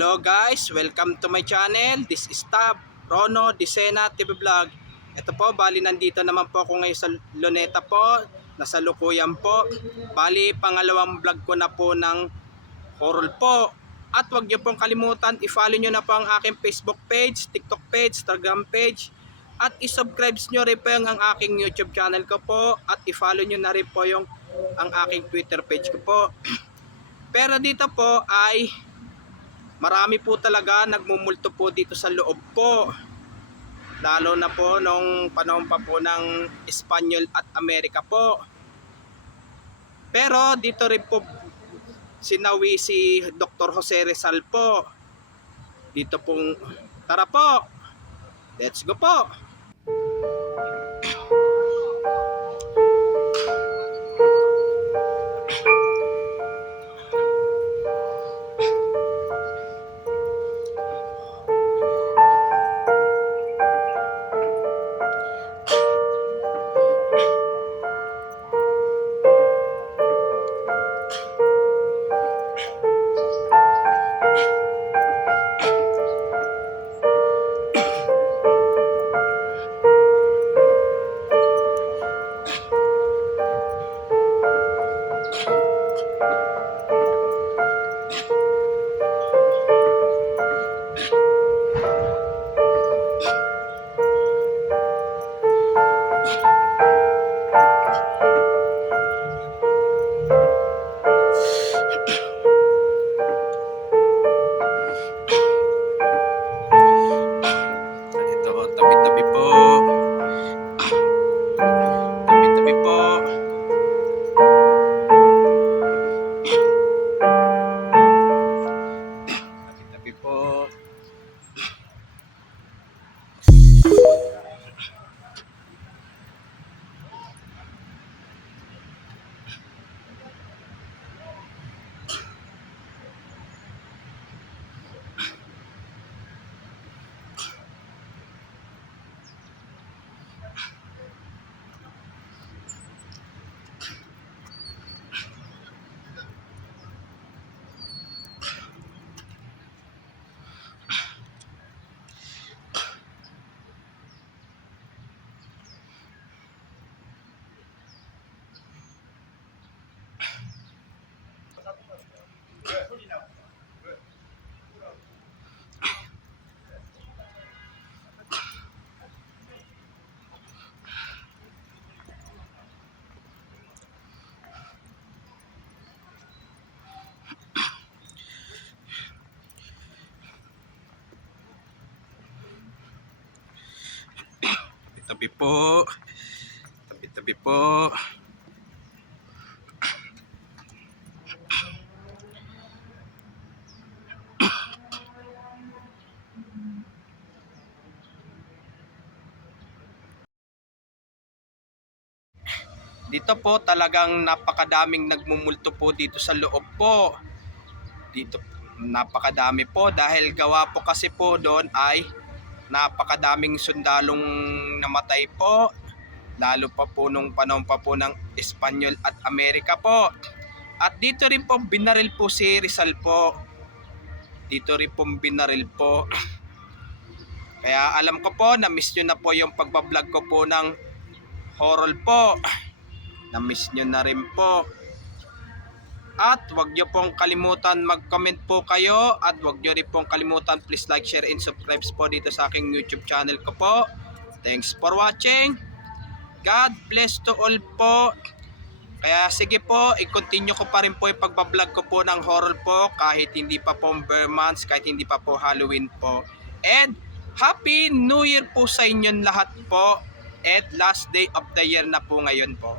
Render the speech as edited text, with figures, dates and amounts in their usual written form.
Hello guys, welcome to my channel. This is Tab, Rono, Disena TV Vlog. Ito po, bali nandito naman po ako ngayon sa Luneta po, nasa Lukuyan po. Bali pangalawang vlog ko na po ng horror po. At wag niyo pong kalimutan, i-follow niyo na po ang aking Facebook page, TikTok page, Instagram page. At i-subscribe niyo rin po ang aking YouTube channel ko po. At i-follow niyo na rin po ang aking Twitter page ko po. Pero dito po ay marami po talaga nagmumulto po dito sa loob po. Lalo na po nung panahon pa po ng Espanyol at Amerika po. Pero dito rin po sinawi si Dr. Jose Rizal po. Dito pong tara po. Let's go po. Tabi-tabi po. Tabi-tabi po. Tabi-tabi po. Tabi po. Tabi-tabi po. Dito po talagang napakadaming nagmumulto po dito sa loob po. Dito napakadami po dahil gawa po kasi po doon ay napakadaming sundalong namatay po. Lalo pa po nung panahon pa po ng Espanyol at Amerika po. At dito rin po binaril po si Rizal po. Dito rin po binaril po. Kaya alam ko po na-miss nyo na po yung pagbablog ko po ng horror po. Na-miss nyo na rin po. At wag nyo pong kalimutan mag-comment po kayo. At wag nyo rin pong kalimutan please like, share, and subscribe po dito sa aking YouTube channel ko po. Thanks for watching. God bless to all po. Kaya sige po, i-continue ko pa rin po yung pagbablog ko po ng horror po. Kahit hindi pa po Bare Months, kahit hindi pa po Halloween po. And Happy New Year po sa inyong lahat po. At last day of the year na po ngayon po.